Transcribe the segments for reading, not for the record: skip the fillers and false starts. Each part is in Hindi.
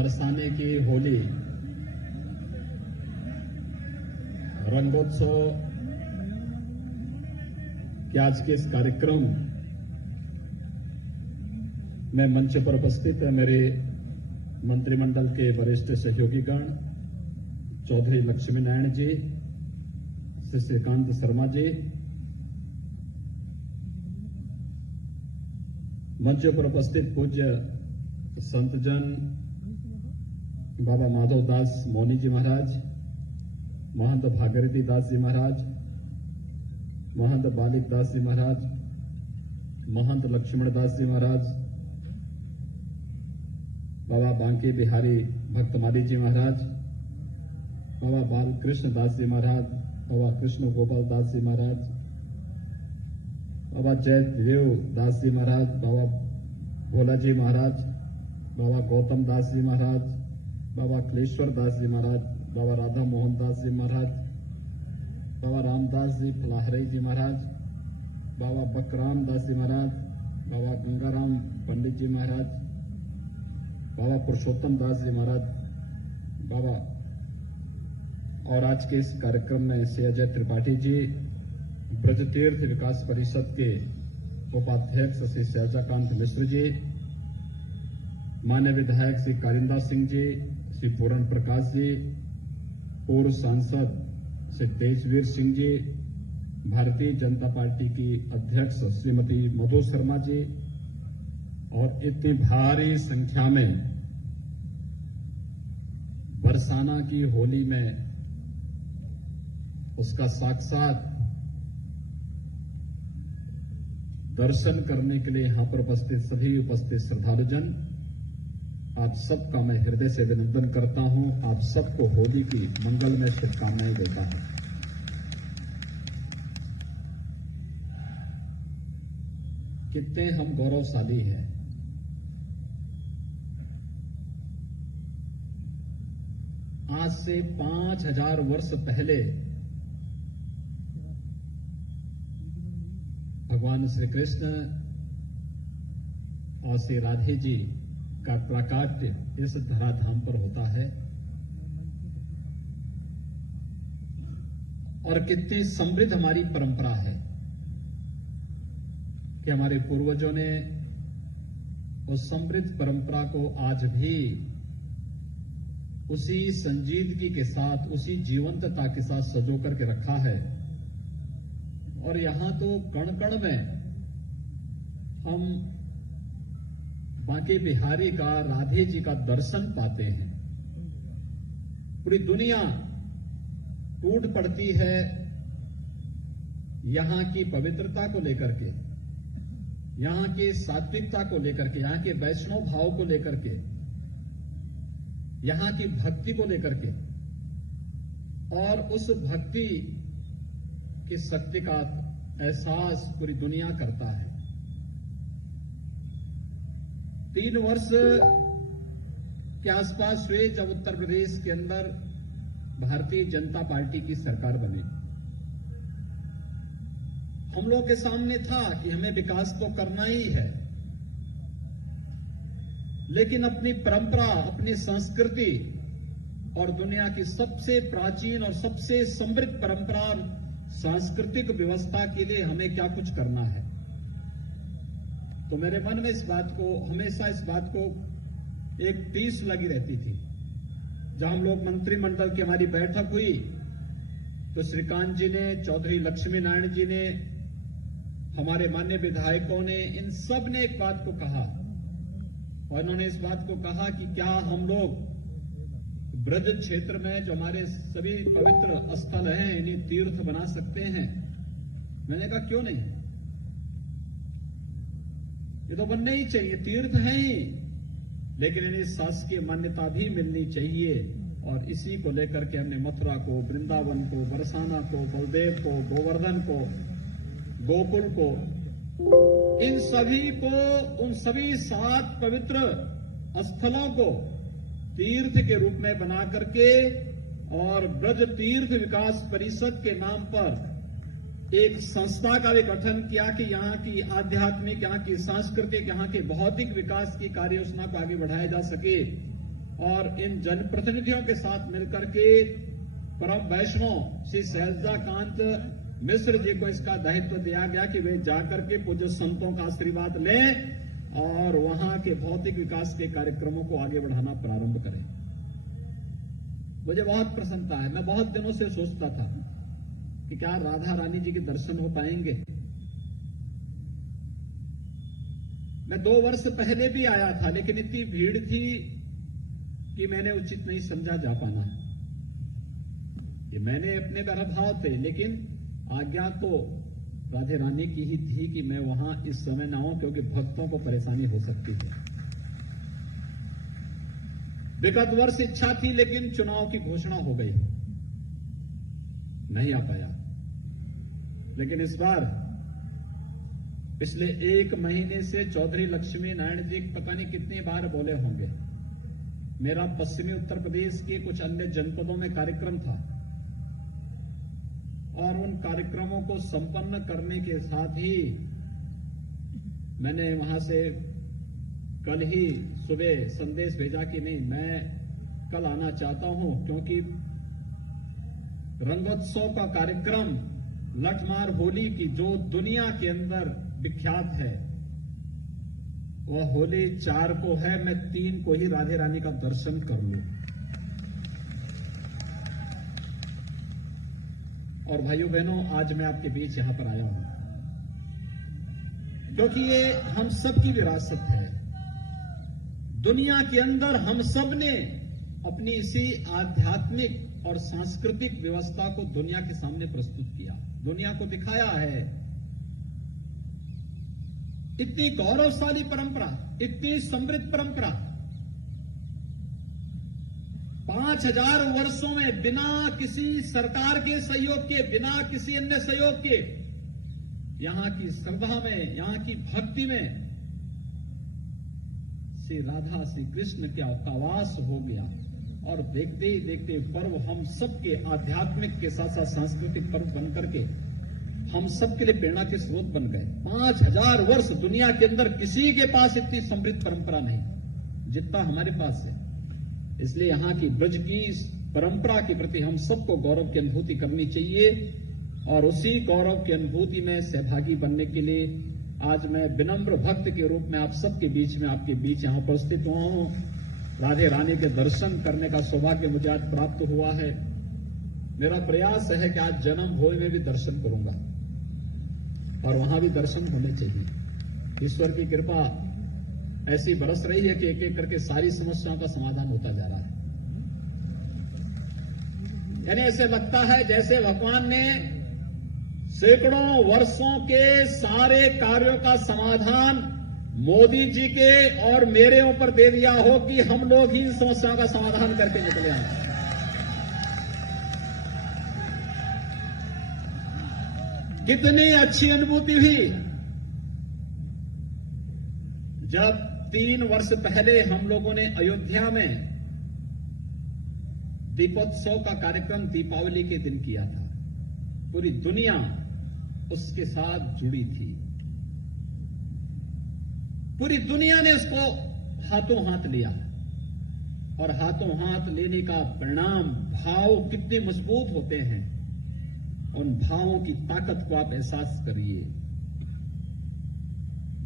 बरसाने की होली रंगोत्सव के आज के इस कार्यक्रम में मंच पर उपस्थित मेरे मंत्रिमंडल के वरिष्ठ सहयोगीगण, चौधरी लक्ष्मी नारायण जी, श्री श्रीकांत शर्मा जी, मंच पर उपस्थित पूज्य संतजन बाबा माधव दास मौनी जी महाराज, महंत भागीरथी दास जी महाराज, महंत बालिक दास जी महाराज, महंत लक्ष्मण दास जी महाराज, बाबा बांके बिहारी भक्तमाली जी महाराज, बाबा बालकृष्ण दास जी महाराज, बाबा कृष्ण गोपाल दास जी महाराज, बाबा जयदेव दास जी महाराज, बाबा भोला जी महाराज, बाबा गौतम दास जी महाराज, बाबा क्लेश्वर दास जी महाराज, बाबा राधा मोहन दास जी महाराज, बाबा रामदास जी फलाहरी जी महाराज, बाबा बकराम दास जी महाराज, बाबा गंगाराम पंडित जी महाराज, बाबा पुरुषोत्तम दास जी महाराज, बाबा और आज के इस कार्यक्रम में श्री अजय त्रिपाठी जी, ब्रज तीर्थ विकास परिषद के उपाध्यक्ष श्री शैलजाकांत मिश्र जी, मान्य विधायक श्री कारिंदा सिंह जी, श्री पूरण प्रकाश जी, पूर्व सांसद श्री तेजवीर सिंह जी, भारतीय जनता पार्टी की अध्यक्ष श्रीमती मधु शर्मा जी और इतनी भारी संख्या में बरसाना की होली में उसका साक्षात दर्शन करने के लिए यहां पर उपस्थित सभी उपस्थित श्रद्धालुजन, आप सबका मैं हृदय से अभिनंदन करता हूं। आप सबको होली की मंगलमय शुभकामनाएं देता हूं। कितने हम गौरवशाली हैं। आज से 5000 वर्ष पहले भगवान श्री कृष्ण और श्री राधे जी का प्राकाट्य इस धराधाम पर होता है और कितनी समृद्ध हमारी परंपरा है कि हमारे पूर्वजों ने उस समृद्ध परंपरा को आज भी उसी संजीदगी के साथ, उसी जीवंतता के साथ सजो करके रखा है। और यहां तो कण कण में हम बांके बिहारी का, राधे जी का दर्शन पाते हैं। पूरी दुनिया टूट पड़ती है यहां की पवित्रता को लेकर के, यहां की सात्विकता को लेकर के, यहां के वैष्णव भाव को लेकर के, यहां की भक्ति को लेकर के, और उस भक्ति की शक्ति का एहसास पूरी दुनिया करता है। 3 वर्ष के आसपास हुए जब उत्तर प्रदेश के अंदर भारतीय जनता पार्टी की सरकार बनी। हम लोग के सामने था कि हमें विकास तो करना ही है, लेकिन अपनी परंपरा, अपनी संस्कृति और दुनिया की सबसे प्राचीन और सबसे समृद्ध परंपरा और सांस्कृतिक व्यवस्था के लिए हमें क्या कुछ करना है। तो मेरे मन में इस बात को, हमेशा इस बात को एक टीस लगी रहती थी। जब हम लोग मंत्रिमंडल की हमारी बैठक हुई तो श्रीकांत जी ने, चौधरी लक्ष्मी नारायण जी ने, हमारे मान्य विधायकों ने, इन सब ने एक बात को कहा और इन्होंने इस बात को कहा कि क्या हम लोग ब्रज क्षेत्र में जो हमारे सभी पवित्र स्थल हैं इन्हें तीर्थ बना सकते हैं। मैंने कहा क्यों नहीं, ये तो बनने ही चाहिए, तीर्थ हैं ही, लेकिन इन्हें शासकीय मान्यता भी मिलनी चाहिए। और इसी को लेकर के हमने मथुरा को, वृंदावन को, बरसाना को, बलदेव को, गोवर्धन को, गोकुल को, इन सभी को, उन सभी 7 पवित्र स्थलों को तीर्थ के रूप में बना करके और ब्रज तीर्थ विकास परिषद के नाम पर एक संस्था का भी गठन किया कि यहाँ की आध्यात्मिक, यहाँ की सांस्कृतिक, यहाँ के भौतिक विकास की कार्य योजना को आगे बढ़ाया जा सके। और इन जनप्रतिनिधियों के साथ मिलकर के परम वैष्णव श्री सहजाकांत मिश्र जी को इसका दायित्व दिया गया कि वे जाकर के पूज्य संतों का आशीर्वाद लें और वहां के भौतिक विकास के कार्यक्रमों को आगे बढ़ाना प्रारंभ करें। मुझे बहुत प्रसन्नता है। मैं बहुत दिनों से सोचता था कि क्या राधा रानी जी के दर्शन हो पाएंगे। मैं 2 वर्ष पहले भी आया था, लेकिन इतनी भीड़ थी कि मैंने उचित नहीं समझा जा पाना। ये मैंने अपने प्रभाव थे, लेकिन आज्ञा तो राधे रानी की ही थी कि मैं वहां इस समय ना हूं, क्योंकि भक्तों को परेशानी हो सकती है। विगत वर्ष इच्छा थी, लेकिन चुनाव की घोषणा हो गई, नहीं आ पाया। लेकिन इस बार पिछले 1 महीने से चौधरी लक्ष्मी नारायण जी पता नहीं कितनी बार बोले होंगे। मेरा पश्चिमी उत्तर प्रदेश के कुछ अन्य जनपदों में कार्यक्रम था और उन कार्यक्रमों को संपन्न करने के साथ ही मैंने वहां से कल ही सुबह संदेश भेजा कि नहीं, मैं कल आना चाहता हूं, क्योंकि रंगोत्सव का कार्यक्रम लठमार होली की जो दुनिया के अंदर विख्यात है, वह होली 4 को है। मैं 3 को ही राधे रानी का दर्शन कर लूं। और भाइयों बहनों, आज मैं आपके बीच यहां पर आया हूं क्योंकि ये हम सब की विरासत है। दुनिया के अंदर हम सब ने अपनी इसी आध्यात्मिक और सांस्कृतिक व्यवस्था को दुनिया के सामने प्रस्तुत किया, दुनिया को दिखाया है। इतनी गौरवशाली परंपरा, इतनी समृद्ध परंपरा 5000 वर्षों में बिना किसी सरकार के सहयोग के, बिना किसी अन्य सहयोग के, यहां की श्रद्धा में, यहां की भक्ति में श्री राधा श्री कृष्ण का आवास हो गया। और देखते ही देखते पर्व हम सबके आध्यात्मिक के साथ साथ सांस्कृतिक पर्व बनकर के हम सबके लिए प्रेरणा के स्रोत बन गए। 5000 वर्ष दुनिया के अंदर किसी के पास इतनी समृद्ध परंपरा नहीं जितना हमारे पास है। इसलिए यहां की ब्रज की इस परंपरा के प्रति हम सबको गौरव की अनुभूति करनी चाहिए और उसी गौरव की अनुभूति में सहभागी बनने के लिए आज मैं विनम्र भक्त के रूप में आप सबके बीच में, आपके बीच यहां उपस्थित हुआ हूं। राधे रानी के दर्शन करने का सौभाग्य मुझे आज प्राप्त हुआ है। मेरा प्रयास है कि आज जन्म भोज में भी दर्शन करूंगा और वहां भी दर्शन होने चाहिए। ईश्वर की कृपा ऐसी बरस रही है कि एक एक करके सारी समस्याओं का समाधान होता जा रहा है। यानी ऐसे लगता है जैसे भगवान ने सैकड़ों वर्षों के सारे कार्यों का समाधान मोदी जी के और मेरे ऊपर दे दिया हो कि हम लोग ही इन समस्याओं का समाधान करके निकले आए। कितनी अच्छी अनुभूति हुई जब 3 वर्ष पहले हम लोगों ने अयोध्या में दीपोत्सव का कार्यक्रम दीपावली के दिन किया था। पूरी दुनिया उसके साथ जुड़ी थी, पूरी दुनिया ने उसको हाथों हाथ लिया और हाथों हाथ लेने का परिणाम भाव कितने मजबूत होते हैं। उन भावों की ताकत को आप एहसास करिए।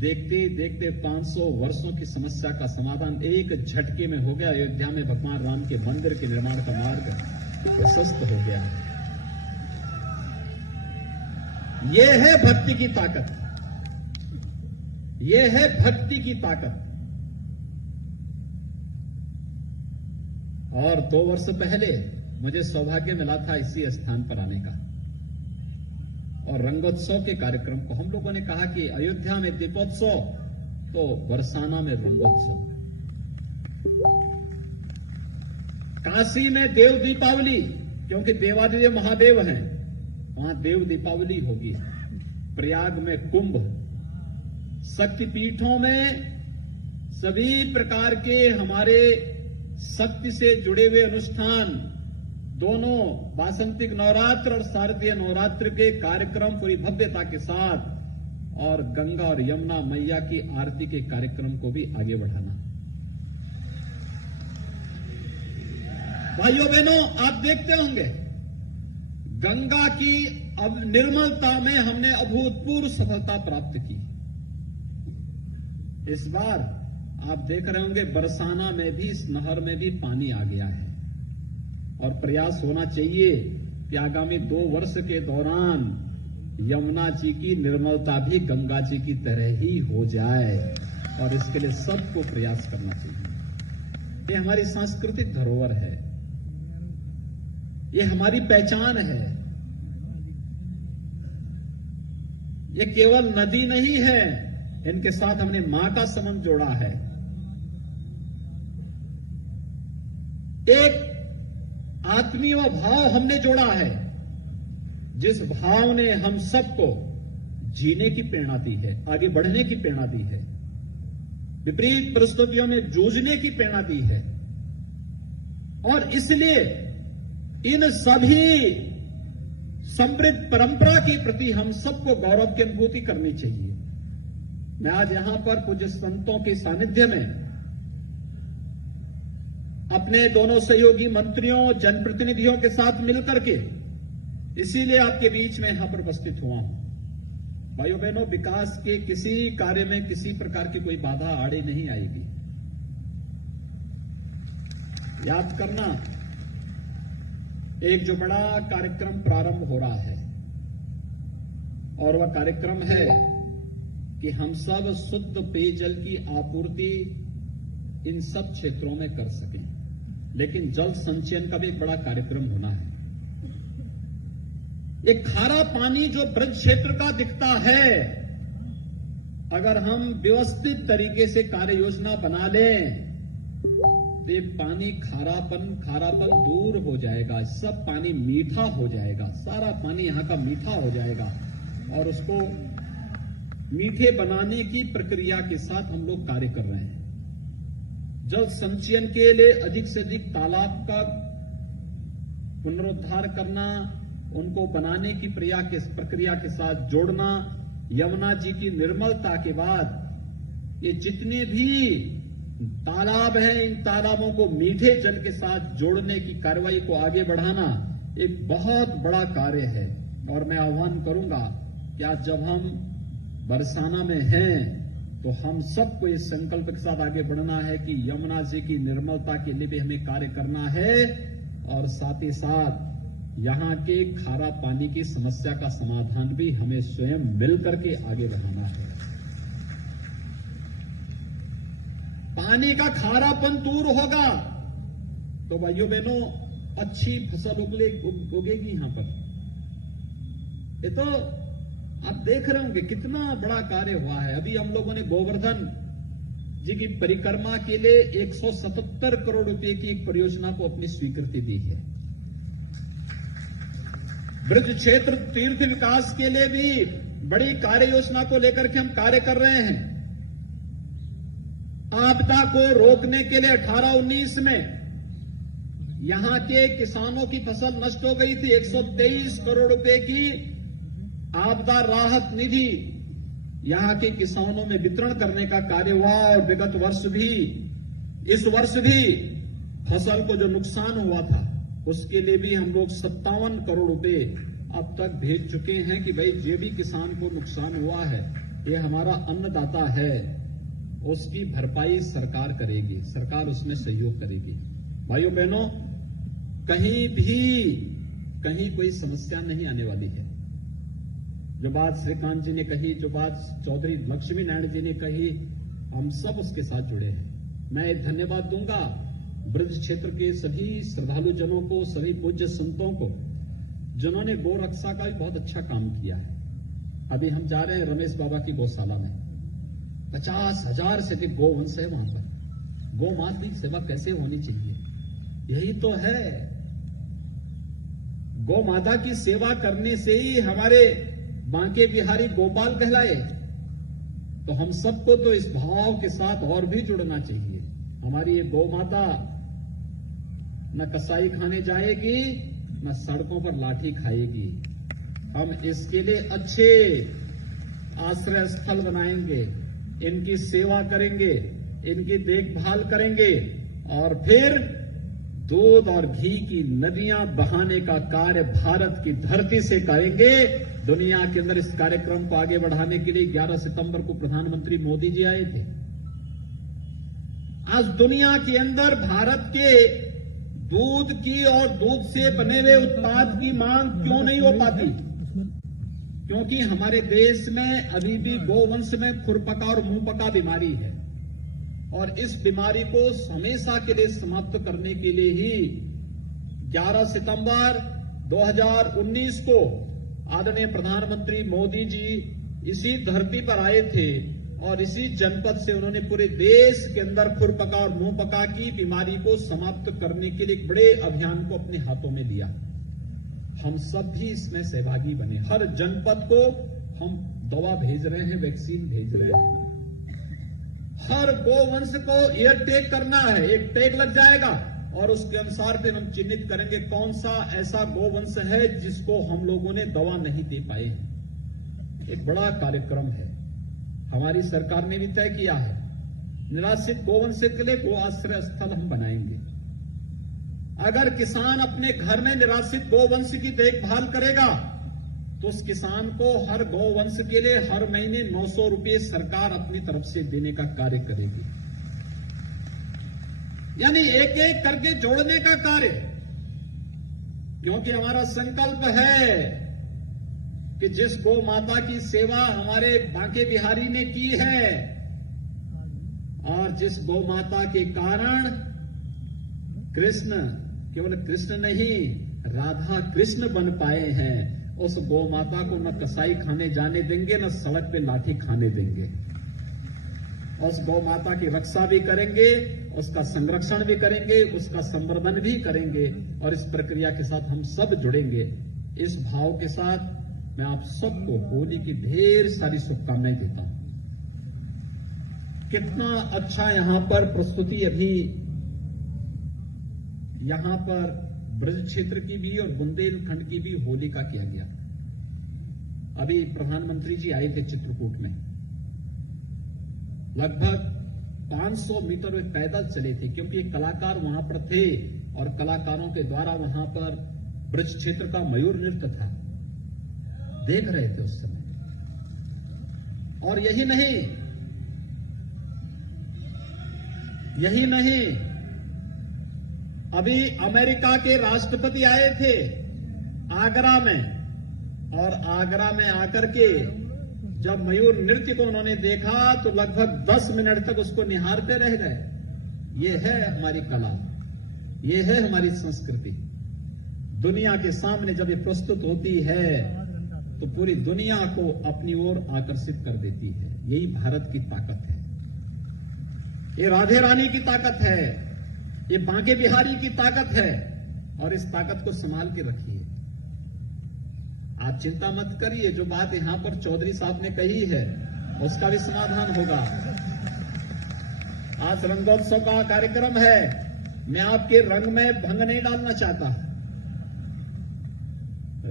देखते देखते 500 वर्षों की समस्या का समाधान एक झटके में हो गया। अयोध्या में भगवान राम के मंदिर के निर्माण का मार्ग प्रशस्त हो गया। यह है भक्ति की ताकत, यह है भक्ति की ताकत। और 2 वर्ष पहले मुझे सौभाग्य मिला था इसी स्थान पर आने का और रंगोत्सव के कार्यक्रम को हम लोगों ने कहा कि अयोध्या में दीपोत्सव तो बरसाना में रंगोत्सव, काशी में देव दीपावली, क्योंकि देवादिदेव महादेव हैं, वहां देव दीपावली होगी। प्रयाग में कुंभ, शक्तिपीठों में सभी प्रकार के हमारे शक्ति से जुड़े हुए अनुष्ठान, दोनों वासंतिक नवरात्र और शारदीय नवरात्र के कार्यक्रम पूरी भव्यता के साथ, और गंगा और यमुना मैया की आरती के कार्यक्रम को भी आगे बढ़ाना। भाइयों बहनों, आप देखते होंगे गंगा की अब निर्मलता में हमने अभूतपूर्व सफलता प्राप्त की। इस बार आप देख रहे होंगे बरसाना में भी, इस नहर में भी पानी आ गया है और प्रयास होना चाहिए कि आगामी 2 वर्ष के दौरान यमुना जी की निर्मलता भी गंगा जी की तरह ही हो जाए और इसके लिए सबको प्रयास करना चाहिए। ये हमारी सांस्कृतिक धरोहर है, ये हमारी पहचान है। ये केवल नदी नहीं है, इनके साथ हमने मां का संबंध जोड़ा है। एक आत्मीय भाव हमने जोड़ा है, जिस भाव ने हम सबको जीने की प्रेरणा दी है, आगे बढ़ने की प्रेरणा दी है, विपरीत परिस्थितियों में जूझने की प्रेरणा दी है। और इसलिए इन सभी समृद्ध परंपरा के प्रति हम सबको गौरव की अनुभूति करनी चाहिए। मैं आज यहां पर पूज्य संतों के सानिध्य में अपने दोनों सहयोगी मंत्रियों, जनप्रतिनिधियों के साथ मिलकर के इसीलिए आपके बीच में यहां पर उपस्थित हुआ हूं। भाइयों बहनों, विकास के किसी कार्य में किसी प्रकार की कोई बाधा आड़े नहीं आएगी। याद करना, एक जो बड़ा कार्यक्रम प्रारंभ हो रहा है और वह कार्यक्रम है कि हम सब शुद्ध पेयजल की आपूर्ति इन सब क्षेत्रों में कर सकें, लेकिन जल संचयन का भी एक बड़ा कार्यक्रम होना है। एक खारा पानी जो ब्रज क्षेत्र का दिखता है, अगर हम व्यवस्थित तरीके से कार्य योजना बना लें तो ये पानी खारापन दूर हो जाएगा, सब पानी मीठा हो जाएगा, सारा पानी यहां का मीठा हो जाएगा और उसको मीठे बनाने की प्रक्रिया के साथ हम लोग कार्य कर रहे हैं। जल संचयन के लिए अधिक से अधिक तालाब का पुनरुद्धार करना, उनको बनाने की प्रक्रिया के साथ जोड़ना, यमुना जी की निर्मलता के बाद ये जितने भी तालाब हैं, इन तालाबों को मीठे जल के साथ जोड़ने की कार्रवाई को आगे बढ़ाना एक बहुत बड़ा कार्य है। और मैं आह्वान करूंगा कि आज जब हम बरसाना में हैं तो हम सबको इस संकल्प के साथ आगे बढ़ना है कि यमुना जी की निर्मलता के लिए भी हमें कार्य करना है और साथ ही साथ यहां के खारा पानी की समस्या का समाधान भी हमें स्वयं मिलकर के आगे बढ़ाना है। पानी का खारापन दूर होगा तो भाइयों बहनों अच्छी फसल उगेगी यहां पर। ये तो आप देख रहे होंगे कितना बड़ा कार्य हुआ है। अभी हम लोगों ने गोवर्धन जी की परिक्रमा के लिए 177 करोड़ रुपए की एक परियोजना को अपनी स्वीकृति दी है। ब्रज क्षेत्र तीर्थ विकास के लिए भी बड़ी कार्य योजना को लेकर के हम कार्य कर रहे हैं। आपदा को रोकने के लिए 18-19 में यहां के किसानों की फसल नष्ट हो गई थी। 123 करोड़ रुपए की आपदा राहत निधि यहां के किसानों में वितरण करने का कार्य हुआ और विगत वर्ष भी, इस वर्ष भी फसल को जो नुकसान हुआ था उसके लिए भी हम लोग 57 करोड़ रुपए अब तक भेज चुके हैं कि भाई जो भी किसान को नुकसान हुआ है, ये हमारा अन्नदाता है, उसकी भरपाई सरकार करेगी, सरकार उसमें सहयोग करेगी। भाइयों बहनों, कहीं कोई समस्या नहीं आने वाली है। जो बात श्रीकांत जी ने कही, जो बात चौधरी लक्ष्मी नारायण जी ने कही, हम सब उसके साथ जुड़े हैं। मैं धन्यवाद दूंगा ब्रज क्षेत्र के सभी श्रद्धालु जनों को, सभी पूज्य संतों को, जिन्होंने गौ रक्षा का भी बहुत अच्छा काम किया है। अभी हम जा रहे हैं रमेश बाबा की गौशाला में, 50,000 से अधिक गौवंश है वहां पर। गौ माता की सेवा कैसे होनी चाहिए, यही तो है। गौ माता की सेवा करने से ही हमारे बांके बिहारी गोपाल कहलाए। तो हम सबको तो इस भाव के साथ और भी जुड़ना चाहिए। हमारी ये गौ माता न कसाई खाने जाएगी, न सड़कों पर लाठी खाएगी। हम इसके लिए अच्छे आश्रय स्थल बनाएंगे, इनकी सेवा करेंगे, इनकी देखभाल करेंगे और फिर दूध और घी की नदियां बहाने का कार्य भारत की धरती से करेंगे। दुनिया के अंदर इस कार्यक्रम को आगे बढ़ाने के लिए 11 सितंबर को प्रधानमंत्री मोदी जी आए थे। आज दुनिया के अंदर भारत के दूध की और दूध से बने हुए उत्पाद की मांग क्यों नहीं हो पाती? क्योंकि हमारे देश में अभी भी गोवंश में खुरपका और मुंहपका बीमारी है, और इस बीमारी को हमेशा के लिए समाप्त करने के लिए ही 11 सितंबर 2019 को आदरणीय प्रधानमंत्री मोदी जी इसी धरती पर आए थे, और इसी जनपद से उन्होंने पूरे देश के अंदर खुरपका और मुंहपका की बीमारी को समाप्त करने के लिए एक बड़े अभियान को अपने हाथों में लिया। हम सब भी इसमें सहभागी बने। हर जनपद को हम दवा भेज रहे हैं, वैक्सीन भेज रहे हैं। हर गोवंश को एयर टैग करना है, एक टैग लग जाएगा और उसके अनुसार फिर हम चिन्हित करेंगे कौन सा ऐसा गोवंश है जिसको हम लोगों ने दवा नहीं दे पाए हैं। एक बड़ा कार्यक्रम है, हमारी सरकार ने भी तय किया है। निराश्रित गोवंश के लिए गो आश्रय स्थल हम बनाएंगे। अगर किसान अपने घर में निराश्रित गोवंश की देखभाल करेगा तो उस किसान को हर गोवंश के लिए हर महीने 900 रुपये सरकार अपनी तरफ से देने का कार्य करेगी। यानी एक एक करके जोड़ने का कार्य, क्योंकि हमारा संकल्प है कि जिस गौ माता की सेवा हमारे बांके बिहारी ने की है और जिस गौ माता के कारण कृष्ण केवल कृष्ण नहीं राधा कृष्ण बन पाए हैं, उस गौ माता को न कसाई खाने जाने देंगे, न सड़क पे लाठी खाने देंगे। उस गौ माता की रक्षा भी करेंगे, उसका संरक्षण भी करेंगे, उसका संवर्धन भी करेंगे, और इस प्रक्रिया के साथ हम सब जुड़ेंगे। इस भाव के साथ मैं आप सबको होली की ढेर सारी शुभकामनाएं देता हूं। कितना अच्छा यहां पर प्रस्तुति अभी यहां पर ब्रज क्षेत्र की भी और बुंदेलखंड की भी होली का किया गया। अभी प्रधानमंत्री जी आए थे चित्रकूट में, लगभग 500 मीटर वे पैदल चले थे, क्योंकि कलाकार वहां पर थे और कलाकारों के द्वारा वहां पर ब्रज क्षेत्र का मयूर नृत्य था, देख रहे थे उस समय। और यही नहीं, अभी अमेरिका के राष्ट्रपति आए थे आगरा में, और आगरा में आकर के जब मयूर नृत्य को उन्होंने देखा तो लगभग 10 मिनट तक उसको निहारते रह गए। ये है हमारी कला, ये है हमारी संस्कृति। दुनिया के सामने जब ये प्रस्तुत होती है तो पूरी दुनिया को अपनी ओर आकर्षित कर देती है। यही भारत की ताकत है, ये राधे रानी की ताकत है, ये बांके बिहारी की ताकत है, और इस ताकत को संभाल के रखिए। आप चिंता मत करिए, जो बात यहां पर चौधरी साहब ने कही है उसका भी समाधान होगा। आज रंगोत्सव का कार्यक्रम है, मैं आपके रंग में भंग नहीं डालना चाहता।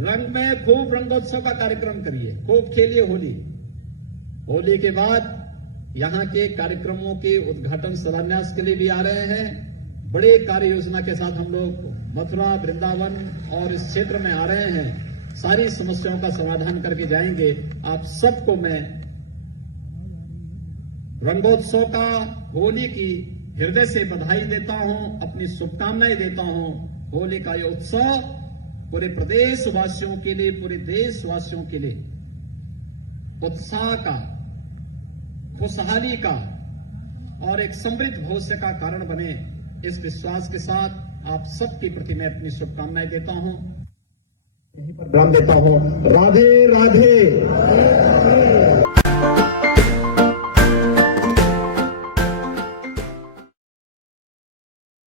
रंग में खूब रंगोत्सव का कार्यक्रम करिए, खूब खेलिए होली। होली के बाद यहां के कार्यक्रमों के उद्घाटन शिलान्यास के लिए भी आ रहे हैं। बड़े कार्य योजना के साथ हम लोग मथुरा, वृंदावन और इस क्षेत्र में आ रहे हैं। सारी समस्याओं का समाधान करके जाएंगे। आप सबको मैं रंगोत्सव का, होली की हृदय से बधाई देता हूं, अपनी शुभकामनाएं देता हूं। होली का यह उत्सव पूरे प्रदेशवासियों के लिए, पूरे देशवासियों के लिए उत्साह का, खुशहाली का और एक समृद्ध भविष्य का कारण बने, इस विश्वास के साथ आप सबके प्रति मैं अपनी शुभकामनाएं देता हूं। यहीं पर विराम देता हूं। राधे राधे।